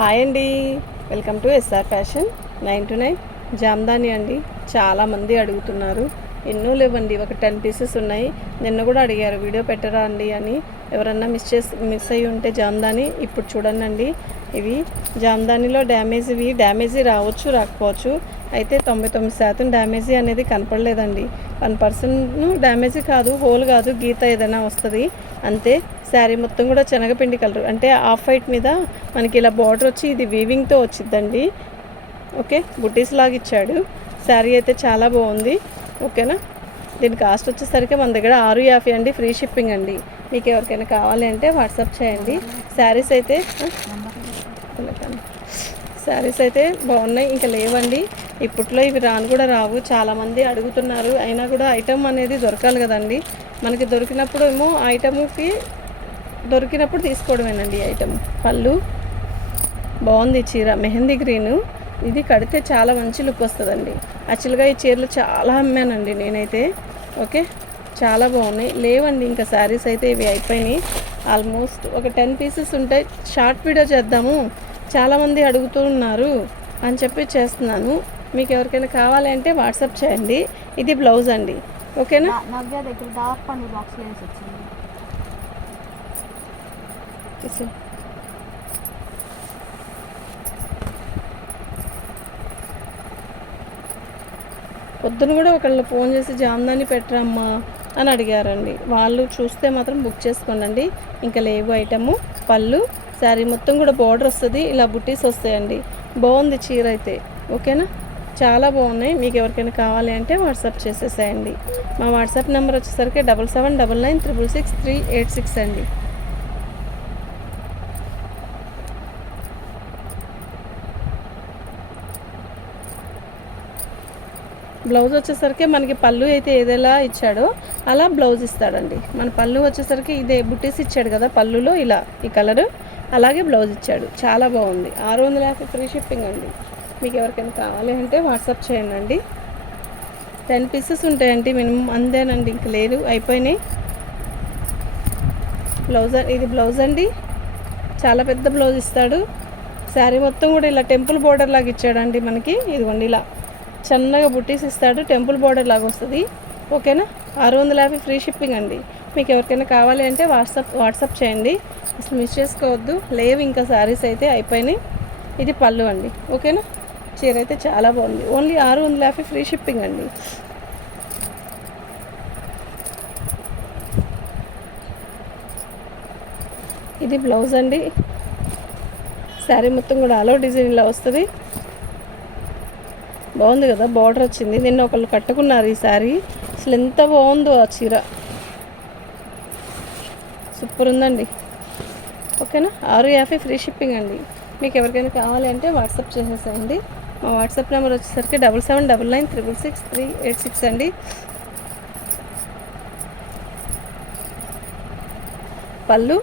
Hi అండి, welcome to S R fashion 9 to 9 Jamdani అండి. చాలామంది అడుగుతున్నారు. ఎన్నో లేవండి, ఒక 10 పీసెస్ ఉన్నాయి. నిన్న కూడా అడిగారు వీడియో పెట్టరా అండి అని. ఎవరన్నా మిస్ అయ్యి ఉంటే జామ్దాని ఇప్పుడు చూడండి. ఇవి జామ్దానిలో డ్యామేజీ రావచ్చు, రాకపోవచ్చు. అయితే 99% డ్యామేజీ అనేది కనపడలేదండి. 1% డ్యామేజీ కాదు, హోల్ కాదు, గీత ఏదైనా వస్తుంది అంతే. శారీ మొత్తం కూడా శనగపిండి కలర్, అంటే ఆఫ్ వైట్ మీద మనకి ఇలా బార్డర్ వచ్చి ఇది వీవింగ్తో వచ్చిందండి. ఓకే, బుటీస్ లాగా ఇచ్చాడు. శారీ అయితే చాలా బాగుంది. ఓకేనా, దీని కాస్ట్ వచ్చేసరికి మన దగ్గర 650 అండి, ఫ్రీ షిప్పింగ్ అండి. మీకు ఎవరికైనా కావాలి అంటే వాట్సాప్ చేయండి. శారీస్ అయితే బాగున్నాయి, ఇంకా లేవండి. ఇప్పట్లో ఇవి రావు. చాలామంది అడుగుతున్నారు, అయినా కూడా ఐటమ్ అనేది దొరకాలి కదండి. మనకి దొరికినప్పుడు ఏమో ఐటమ్కి దొరికినప్పుడు తీసుకోవడమేనండి. ఐటమ్ పళ్ళు బాగుంది, చీర మెహందీ గ్రీను. ఇది కడితే చాలా మంచి లుక్ వస్తుందండి. యాక్చువల్గా ఈ చీరలు చాలా అమ్మానండి నేనైతే. ఓకే, చాలా బాగున్నాయి. లేవండి ఇంకా శారీస్ అయితే, ఇవి అయిపోయినాయి. ఆల్మోస్ట్ ఒక 10 పీసెస్ ఉంటాయి. షార్ట్ వీడియో చేద్దాము, చాలామంది అడుగుతూ ఉన్నారు అని చెప్పి చేస్తున్నాను. మీకు ఎవరికైనా కావాలి అంటే వాట్సాప్ చేయండి. ఇది బ్లౌజ్ అండి. ఓకేనా, పొద్దున కూడా ఒకళ్ళు ఫోన్ చేసి జామ్దాని పెట్టరమ్మా అని అడిగారండి. వాళ్ళు చూస్తే మాత్రం బుక్ చేసుకోండి. ఇంకా లేవు ఐటము. పళ్ళు శారీ మొత్తం కూడా బార్డర్ వస్తుంది, ఇలా బుట్టీస్ వస్తాయండి. బాగుంది చీర అయితే. ఓకేనా, చాలా బాగున్నాయి. మీకు ఎవరికైనా కావాలి అంటే వాట్సాప్ చేసేసేయండి. మా వాట్సాప్ నెంబర్ వచ్చేసరికి 7799966386 అండి. బ్లౌజ్ వచ్చేసరికి మనకి పళ్ళు అయితే ఏదైనా ఇచ్చాడో అలా బ్లౌజ్ ఇస్తాడండి. మన పళ్ళు వచ్చేసరికి ఇదే బుట్టీస్ ఇచ్చాడు కదా పళ్ళులో, ఇలా ఈ కలరు అలాగే బ్లౌజ్ ఇచ్చాడు. చాలా బాగుంది. 650 ఫ్రీ షిప్పింగ్ అండి. మీకు ఎవరికైనా కావాలి అంటే వాట్సాప్ చేయండి. 10 పీసెస్ ఉంటాయండి మినిమం, అంతేనండి, ఇంక లేదు, అయిపోయినాయి. ఇది బ్లౌజ్ అండి. చాలా పెద్ద బ్లౌజ్ ఇస్తాడు. శారీ మొత్తం కూడా ఇలా టెంపుల్ బోర్డర్ లాగా ఇచ్చాడండి మనకి. ఇదిగోండి, ఇలా చిన్నగా బుట్టీస్ ఇస్తాడు, టెంపుల్ బోర్డర్ లాగా వస్తుంది. ఓకేనా, 650 ఫ్రీ షిప్పింగ్ అండి. మీకు ఎవరికైనా కావాలి అంటే వాట్సాప్ చేయండి. అసలు మిస్ చేసుకోవద్దు. లేవు ఇంకా శారీస్ అయితే, అయిపోయినాయి. ఇది పళ్ళు అండి. ఓకేనా, చీర అయితే చాలా బాగుంది. ఓన్లీ 650 ఫ్రీ షిప్పింగ్ అండి. ఇది బ్లౌజ్ అండి. శారీ మొత్తం కూడా ఆల్ ఓవర్ డిజైన్ ఇలా వస్తుంది. బాగుంది కదా, బార్డర్ వచ్చింది. నిన్న ఒకళ్ళు కట్టుకున్నారు ఈ శారీ. అసలు ఎంత బాగుందో ఆ చీర, సూపర్ ఉందండి. ఓకేనా, 650 ఫ్రీ షిప్పింగ్ అండి. మీకు ఎవరికైనా కావాలి అంటే వాట్సాప్ చేసేసేయండి. మా వాట్సాప్ నెంబర్ వచ్చేసరికి 7799966386 అండి. పళ్ళు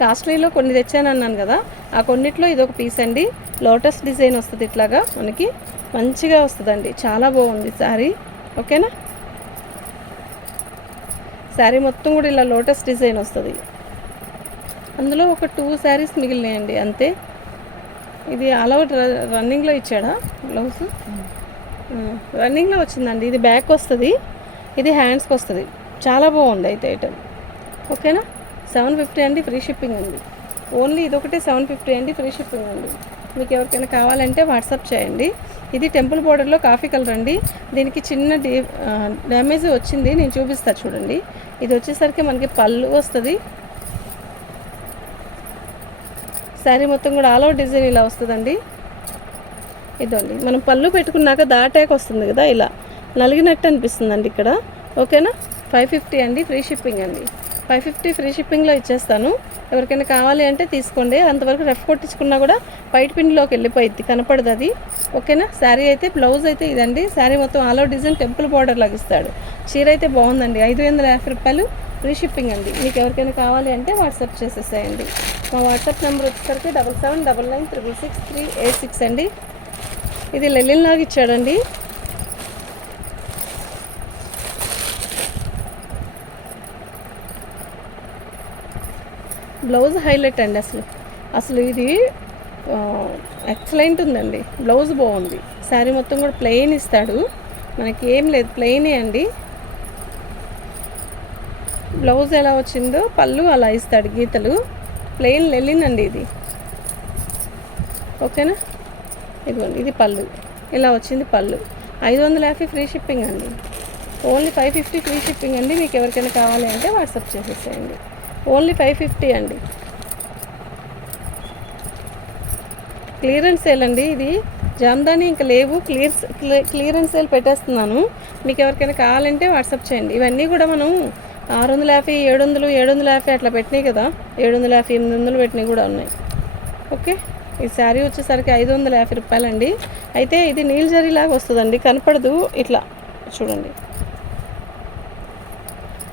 కాస్ట్లీలో కొన్ని తెచ్చాను అన్నాను కదా, ఆ కొన్నిట్లో ఇదొక పీస్ అండి. లోటస్ డిజైన్ వస్తుంది, ఇట్లాగా మనకి మంచిగా వస్తుందండి. చాలా బాగుంది శారీ. ఓకేనా, శారీ మొత్తం కూడా ఇలా లోటస్ డిజైన్ వస్తుంది. అందులో ఒక 2 శారీస్ మిగిలినాయండి అంతే. ఇది ఆల్ అవుట్ రన్నింగ్లో ఇచ్చాడా బ్లౌజ్? రన్నింగ్లో వచ్చిందండి. ఇది బ్యాక్ వస్తుంది, ఇది హ్యాండ్స్కి వస్తుంది. చాలా బాగుంది అయితే ఐటమ్. ఓకేనా, 750 అండి, ఫ్రీ షిప్పింగ్ అండి. ఓన్లీ ఇదొకటి 750 అండి, ఫ్రీ షిప్పింగ్ అండి. మీకు ఎవరికైనా కావాలంటే వాట్సాప్ చేయండి. ఇది టెంపుల్ బోర్డర్లో కాఫీ కలర్ అండి. దీనికి చిన్న డ్యామేజ్ వచ్చింది, నేను చూపిస్తాను చూడండి. ఇది వచ్చేసరికి మనకి పళ్ళు వస్తుంది. శారీ మొత్తం కూడా ఆల్ ఓవర్ డిజైన్ ఇలా వస్తుందండి. ఇదండి, మనం పళ్ళు పెట్టుకున్నాక దాటాక వస్తుంది కదా, ఇలా నలిగినట్టు అనిపిస్తుందండి ఇక్కడ. ఓకేనా, 550 అండి, ఫ్రీ షిప్పింగ్ అండి. 550 ఫ్రీ షిప్పింగ్లో ఇచ్చేస్తాను. ఎవరికైనా కావాలి అంటే తీసుకోండి. అంతవరకు రఫ్ కొట్టించుకున్నా కూడా వైట్ పిండిలోకి వెళ్ళిపోయింది, కనపడదు అది. ఓకేనా, శారీ అయితే బ్లౌజ్ అయితే ఇదండి. శారీ మొత్తం all over design temple border లాగా ఇస్తాడు. చీర అయితే బాగుందండి. 550 రూపాయలు ఫ్రీ షిప్పింగ్ అండి. మీకు ఎవరికైనా కావాలి అంటే వాట్సాప్ చేసేసేయండి. మా వాట్సాప్ నెంబర్ వచ్చేసరికి 7799966386 అండి. ఇది లెలిన్ లాగా ఇచ్చాడండి. బ్లౌజ్ హైలైట్ అండి. అసలు ఇది ఎక్సలెంట్ ఉందండి. బ్లౌజ్ బాగుంది. శారీ మొత్తం కూడా ప్లెయిన్ ఇస్తాడు, మనకి ఏం లేదు, ప్లెయినే అండి. బ్లౌజ్ ఎలా వచ్చిందో పళ్ళు అలా ఇస్తాడు, గీతలు. ప్లెయిన్ లెలిన్ అండి ఇది, ఓకేనా. ఇదిగోండి, ఇది పళ్ళు, ఇలా వచ్చింది పళ్ళు. 550 ఫ్రీ షిప్పింగ్ అండి. ఓన్లీ 550 ఫ్రీ షిప్పింగ్ అండి. మీకు ఎవరికైనా కావాలి అంటే వాట్సాప్ చేసేసేయండి. ఓన్లీ 550 అండి. క్లియరెన్స్ సేల్ అండి ఇది. జామ్దాని ఇంకా లేవు, క్లియరెన్స్ సేల్ పెట్టేస్తున్నాను. మీకు ఎవరికైనా కావాలంటే వాట్సాప్ చేయండి. ఇవన్నీ కూడా మనం 650, 700, 750 అట్లా పెట్టినాయి కదా, 750, 800 పెట్టినవి కూడా ఉన్నాయి. ఓకే, ఈ శారీ వచ్చేసరికి 550 రూపాయలండి. అయితే ఇది నీల్ జరీ లాగా వస్తుందండి, కనపడదు, ఇట్లా చూడండి.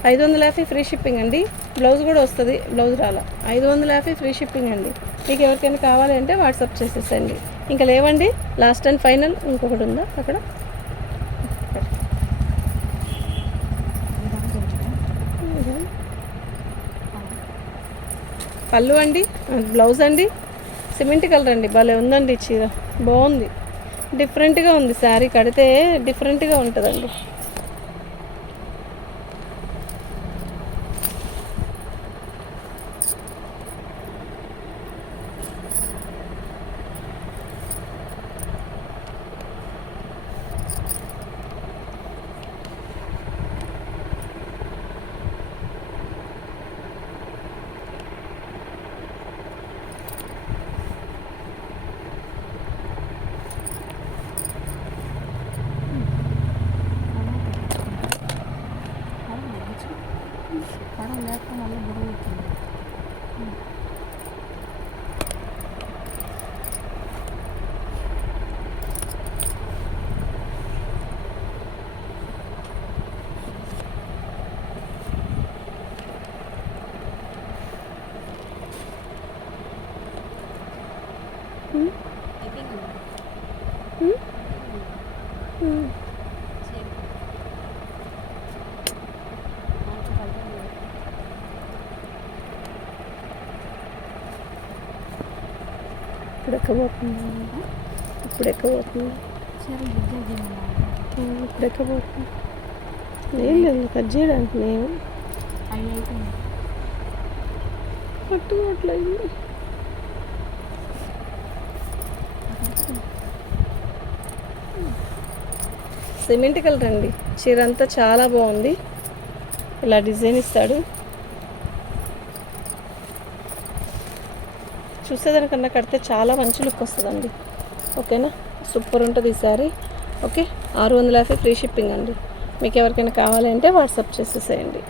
550 ఫ్రీ షిప్పింగ్ అండి. బ్లౌజ్ కూడా వస్తుంది, బ్లౌజ్ రాలా. 550 ఫ్రీ షిప్పింగ్ అండి. మీకు ఎవరికైనా కావాలి అంటే వాట్సాప్ చేసేసండి. ఇంకా లేవండి, లాస్ట్ అండ్ ఫైనల్ ఇంకొకటి ఉందా అక్కడ. పళ్ళు అండి, బ్లౌజ్ అండి, సిమెంట్ కలర్ అండి, భలే ఉందండి చీర, బాగుంది, డిఫరెంట్గా ఉంది. శారీ కడితే డిఫరెంట్గా ఉంటుందండి. ఇప్పుడు ఎక్కబోతుంది, ఇప్పుడు ఎక్కబోతుంది, ఇప్పుడు ఎక్కబోతుంది. ఏం లేదు, కట్ చేయడానికి నేను పట్టుకోవట్లేదు. సిమెంట్ కలర్ అండి, చీర అంతా చాలా బాగుంది. ఇలా డిజైన్ ఇస్తాడు, చూసేదానికన్నా కడితే చాలా మంచి లుక్ వస్తుందండి. ఓకేనా, సూపర్ ఉంటుంది ఈ సారీ. ఓకే, 650 ఫ్రీ షిప్పింగ్ అండి. మీకు ఎవరికైనా కావాలంటే వాట్సాప్ చేసేసేయండి.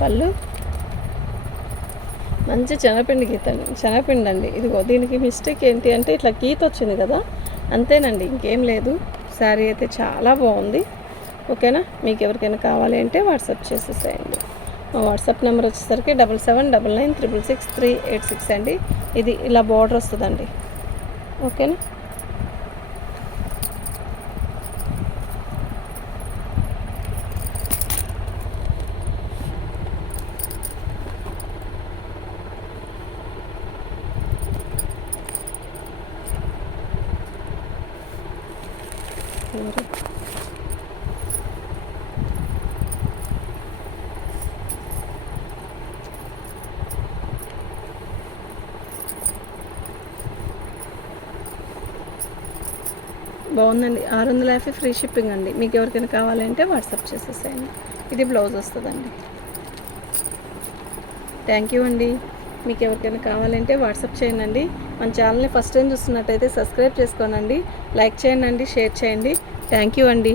పళ్ళు మంచి శనగపిండి గీత అండి, శనగపిండి అండి. ఇదిగో దీనికి మిస్టేక్ ఏంటి అంటే ఇట్లా గీత వచ్చింది కదా, అంతేనండి, ఇంకేం లేదు. శారీ అయితే చాలా బాగుంది. ఓకేనా, మీకు ఎవరికైనా కావాలి అంటే వాట్సాప్ చేసేసేయండి. మా వాట్సాప్ నెంబర్ వచ్చేసరికి 7799666386 అండి. ఇది ఇలా బార్డర్ వస్తుందండి. ఓకేనా. బాగుందండి, 650 ఫ్రీ షిప్పింగ్ అండి. మీకు ఎవరికైనా కావాలంటే వాట్సాప్ చేసేసేయండి. ఇది బ్లౌజ్ వస్తుందండి. థ్యాంక్ యూ అండి. మీకు ఎవరికైనా కావాలంటే వాట్సాప్ చేయండి. మన ఛానల్ని ఫస్ట్ టైం చూస్తున్నట్టయితే సబ్స్క్రైబ్ చేసుకోనండి, లైక్ చేయండి, షేర్ చేయండి. థ్యాంక్ యూ అండి.